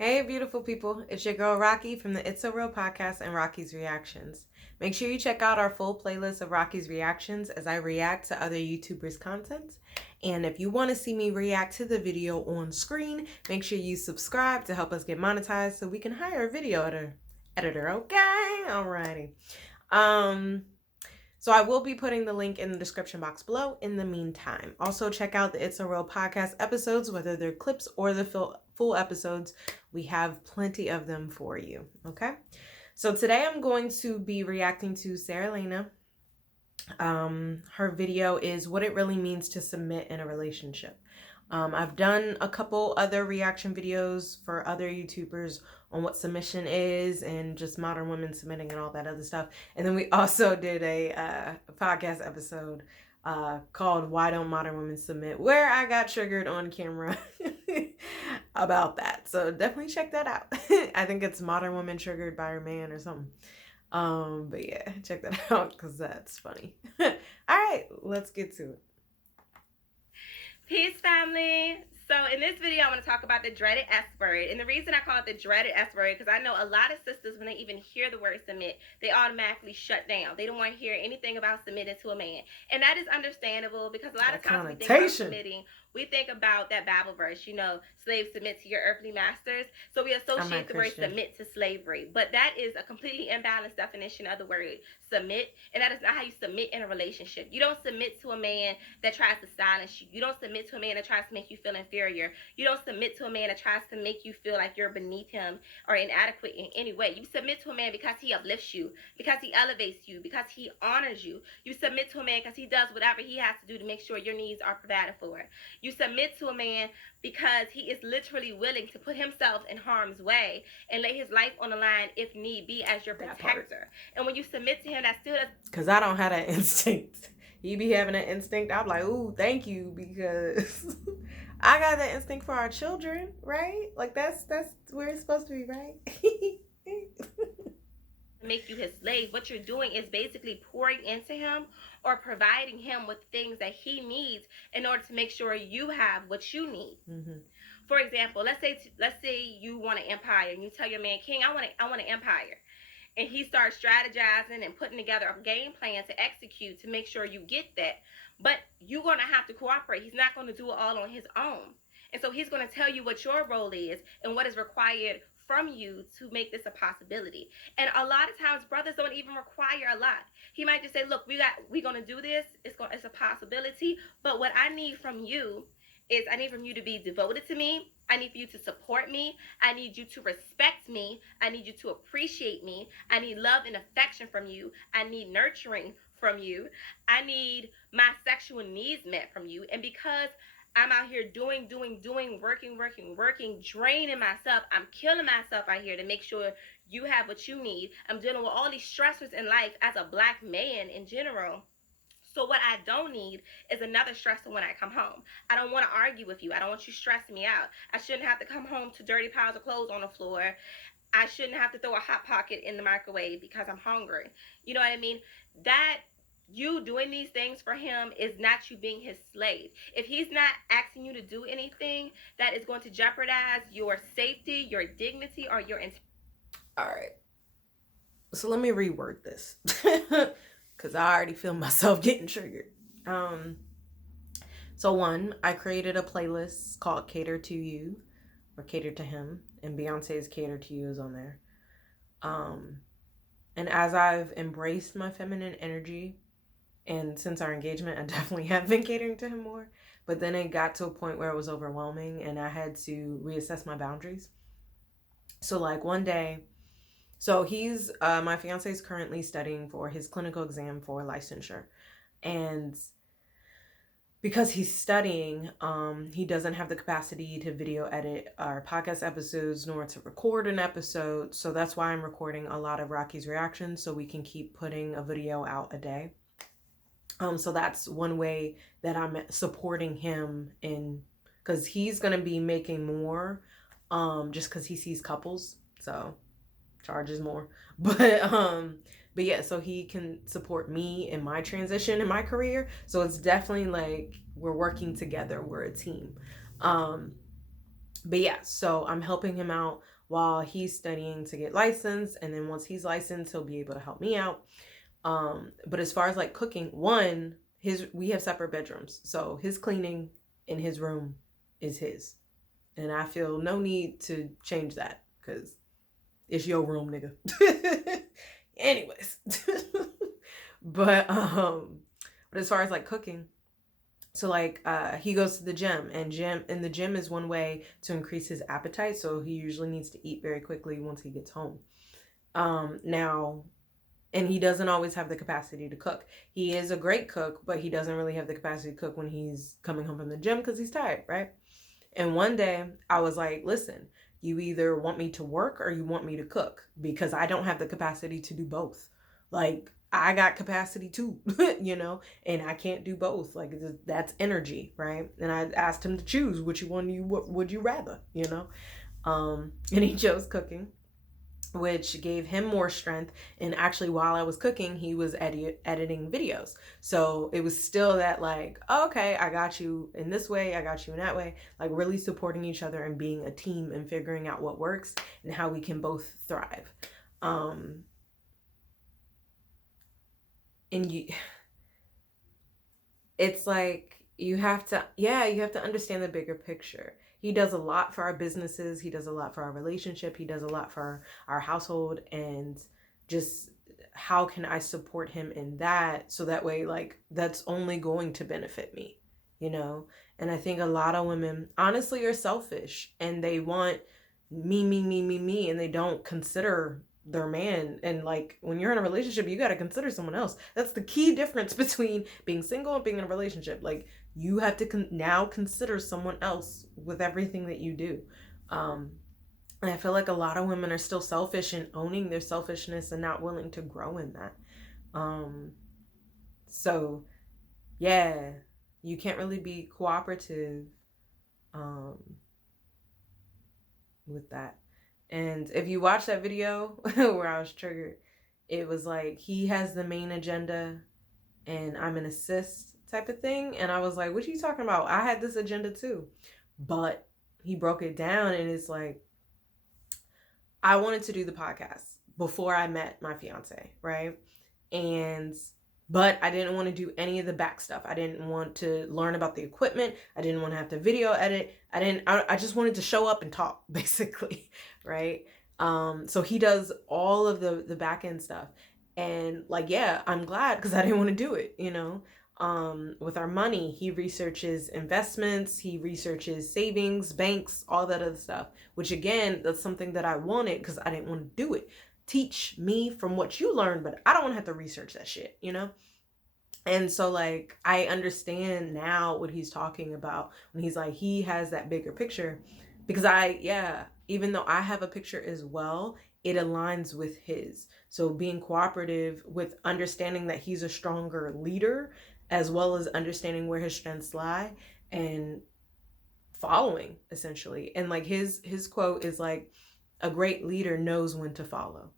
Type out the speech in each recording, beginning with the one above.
Hey, beautiful people. It's your girl Rocqi from the It's So Real podcast and Rocky's Reactions. Make sure you check out our full playlist of Rocky's Reactions as I react to other YouTubers' content. And if you want to see me react to the video on screen, make sure you subscribe to help us get monetized so we can hire a video editor, okay? Alrighty. So I will be putting the link in the description box below in the meantime. Also check out the It's a Real podcast episodes, whether they're clips or the full episodes. We have plenty of them for you, okay? So today I'm going to be reacting to Sara Lena. Her video is what it really means to submit in a relationship. I've done a couple other reaction videos for other YouTubers on what submission is and just modern women submitting and all that other stuff. And then we also did a podcast episode called Why Don't Modern Women Submit, where I got triggered on camera about that. So definitely check that out. I think it's Modern Women Triggered by Her Man or something. But yeah, check that out because that's funny. All right, let's get to it. Peace, family. So in this video, I want to talk about the dreaded S word. And the reason I call it the dreaded S word, because I know a lot of sisters, when they even hear the word submit, they automatically shut down. They don't want to hear anything about submitting to a man. And that is understandable because a lot of times we think about submitting, we think about that Bible verse, you know, slaves submit to your earthly masters. So we associate the word submit to slavery. But that is a completely imbalanced definition of the word submit. And that is not how you submit in a relationship. You don't submit to a man that tries to silence you. You don't submit to a man that tries to make you feel inferior. You don't submit to a man that tries to make you feel like you're beneath him or inadequate in any way. You submit to a man because he uplifts you, because he elevates you, because he honors you. You submit to a man because he does whatever he has to do to make sure your needs are provided for. You submit to a man because he is literally willing to put himself in harm's way and lay his life on the line if need be as your protector. And when you submit to him, that still does. Because I don't have that instinct. He be having that instinct. I'm like, ooh, thank you, because I got that instinct for our children, right? Like that's where it's supposed to be, right? Make you his slave. What you're doing is basically pouring into him or providing him with things that he needs in order to make sure you have what you need. Mm-hmm. For example, let's say you want an empire and you tell your man, King, I want an empire. And he starts strategizing and putting together a game plan to execute to make sure you get that. But you're going to have to cooperate. He's not going to do it all on his own. And so he's going to tell you what your role is and what is required from you to make this a possibility. And a lot of times brothers don't even require a lot. He might just say, look, we're going to do this. It's a possibility. But what I need from you is I need from you to be devoted to me. I need for you to support me. I need you to respect me. I need you to appreciate me. I need love and affection from you. I need nurturing from you. I need my sexual needs met from you. And because I'm out here doing, working, draining myself, I'm killing myself out here to make sure you have what you need. I'm dealing with all these stressors in life as a black man in general. So what I don't need is another stressor when I come home. I don't want to argue with you. I don't want you stressing me out. I shouldn't have to come home to dirty piles of clothes on the floor. I shouldn't have to throw a Hot Pocket in the microwave because I'm hungry. You know what I mean? That you doing these things for him is not you being his slave. If he's not asking you to do anything that is going to jeopardize your safety, your dignity, or your integrity. All right. So let me reword this. Because I already feel myself getting triggered. So one, I created a playlist called Cater to You or Cater to Him, and Beyonce's Cater to You is on there. And as I've embraced my feminine energy, and since our engagement, I definitely have been catering to him more, but then it got to a point where it was overwhelming and I had to reassess my boundaries. So like one day, so he's, my fiance is currently studying for his clinical exam for licensure. And because he's studying, he doesn't have the capacity to video edit our podcast episodes nor to record an episode. So that's why I'm recording a lot of Rocky's reactions so we can keep putting a video out a day. So that's one way that I'm supporting him in, because he's going to be making more just because he sees couples. So charges more, but yeah, so he can support me in my transition in my career. So it's definitely like we're working together, we're a team. But But yeah, so I'm helping him out while he's studying to get licensed, and then once he's licensed, he'll be able to help me out. But as far as like cooking, we have separate bedrooms, so his cleaning in his room is his, and I feel no need to change that because it's your room, nigga. Anyways, but but as far as like cooking, so like he goes to the gym, and the gym is one way to increase his appetite, so he usually needs to eat very quickly once he gets home. Now, and he doesn't always have the capacity to cook. He is a great cook, but he doesn't really have the capacity to cook when he's coming home from the gym because he's tired, right? And one day I was like, listen, you either want me to work or you want me to cook, because I don't have the capacity to do both. Like, I got capacity too, and I can't do both. Like, that's energy, right? And I asked him to choose which one would you rather, and he chose cooking, which gave him more strength. And actually, while I was cooking, he was editing videos. So it was still that, like, oh, okay, I got you in this way, I got you in that way, like really supporting each other and being a team and figuring out what works and how we can both thrive. And it's like you have to understand the bigger picture. He does a lot for our businesses, he does a lot for our relationship, he does a lot for our household, and just how can I support him in that, so that way, like, that's only going to benefit me, and I think a lot of women honestly are selfish and they want me, and they don't consider their man. And like, when you're in a relationship, you got to consider someone else. That's the key difference between being single and being in a relationship. Like, you have to now consider someone else with everything that you do. And I feel like a lot of women are still selfish and owning their selfishness and not willing to grow in that. So yeah, you can't really be cooperative with that. And if you watch that video where I was triggered, it was like he has the main agenda and I'm an assist type of thing. And I was like, what are you talking about? I had this agenda too. But he broke it down, and it's like, I wanted to do the podcast before I met my fiance, right? But I didn't want to do any of the back stuff. I didn't want to learn about the equipment. I didn't want to have to video edit. I just wanted to show up and talk, basically, right? So he does all of the back end stuff. And like, yeah, I'm glad, because I didn't want to do it, with our money, he researches investments, he researches savings, banks, all that other stuff, which again, that's something that I wanted because I didn't want to do it. Teach me from what you learned, but I don't want to have to research that shit, And so like, I understand now what he's talking about when he's like, he has that bigger picture, because even though I have a picture as well, it aligns with his. So being cooperative with understanding that he's a stronger leader, as well as understanding where his strengths lie and following, essentially. And like, his quote is like, a great leader knows when to follow,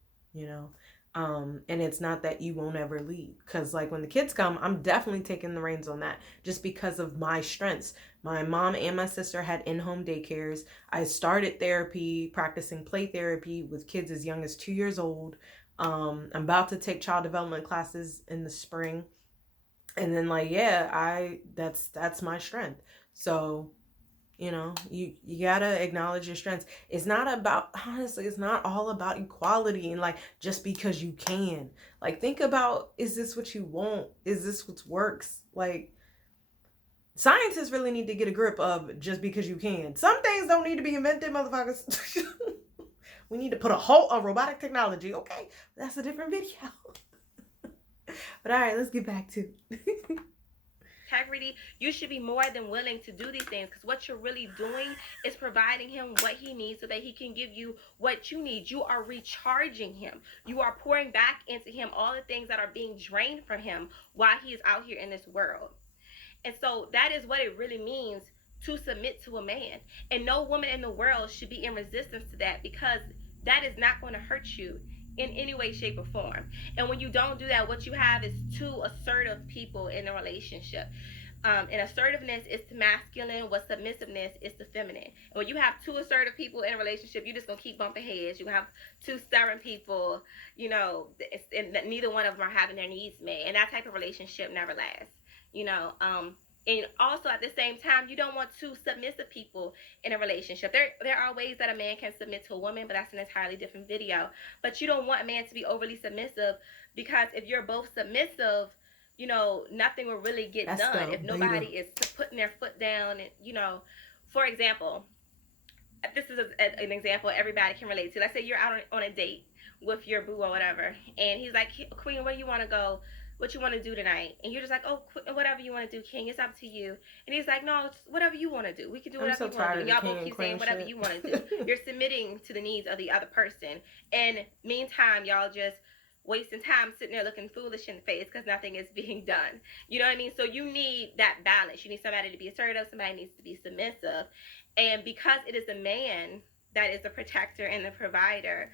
and it's not that you won't ever lead, because like, when the kids come, I'm definitely taking the reins on that, just because of my strengths. My mom and my sister had in-home daycares. I started therapy, practicing play therapy with kids as young as 2 years old. I'm about to take child development classes in the spring. And then like, that's my strength. So you gotta acknowledge your strengths. It's not all about equality and like, just because you can. Like, think about, is this what you want? Is this what works? Like, scientists really need to get a grip of just because you can. Some things don't need to be invented, motherfuckers. We need to put a robotic technology. Okay, that's a different video. But all right, let's get back to integrity, you should be more than willing to do these things, because what you're really doing is providing him what he needs so that he can give you what you need. You are recharging him. You are pouring back into him all the things that are being drained from him while he is out here in this world. And so that is what it really means to submit to a man. And no woman in the world should be in resistance to that, because that is not going to hurt you in any way, shape, or form. And when you don't do that, what you have is two assertive people in a relationship. And assertiveness is the masculine, what submissiveness is the feminine. And when you have two assertive people in a relationship, you're just gonna keep bumping heads. You're gonna have two stubborn people, and neither one of them are having their needs met, and that type of relationship never lasts. You know, and also at the same time, you don't want two submissive people in a relationship. There are ways that a man can submit to a woman, but that's an entirely different video. But you don't want a man to be overly submissive, because if you're both submissive, nothing will really get That's done the if nobody is putting their foot down. And, for example, this is an example everybody can relate to. Let's say you're out on a date with your boo or whatever, and he's like, Queen, where you want to go? What you want to do tonight? And you're just like, oh, whatever you want to do, King, it's up to you. And he's like, no, it's whatever you want to do. We can do whatever you want to do. And y'all both keep saying whatever you want to do. You're submitting to the needs of the other person. And meantime, y'all just wasting time sitting there looking foolish in the face because nothing is being done. You know what I mean? So you need that balance. You need somebody to be assertive. Somebody needs to be submissive. And because it is the man that is the protector and the provider,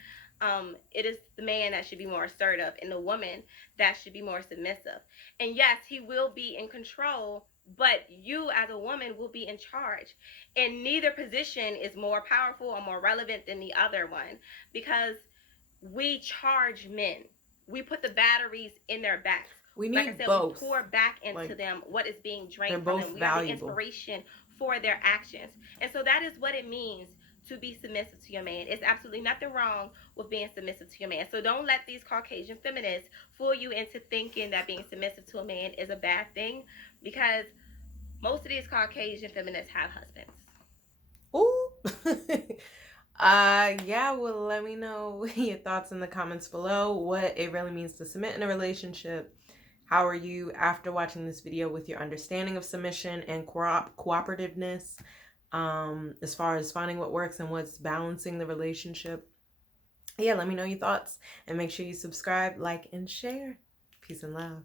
it is the man that should be more assertive and the woman that should be more submissive. And yes, he will be in control, but you as a woman will be in charge. And neither position is more powerful or more relevant than the other one, because we charge men. We put the batteries in their backs. We need, like I said, both. We pour back into them what is being drained from them. We are the inspiration for their actions. And so that is what it means to be submissive to your man. It's absolutely nothing wrong with being submissive to your man. So don't let these Caucasian feminists fool you into thinking that being submissive to a man is a bad thing, because most of these Caucasian feminists have husbands. Ooh. Yeah, well, let me know your thoughts in the comments below, what it really means to submit in a relationship. How are you after watching this video with your understanding of submission and cooperativeness, as far as finding what works and what's balancing the relationship? Yeah, let me know your thoughts, and make sure you subscribe, like, and share. Peace and love.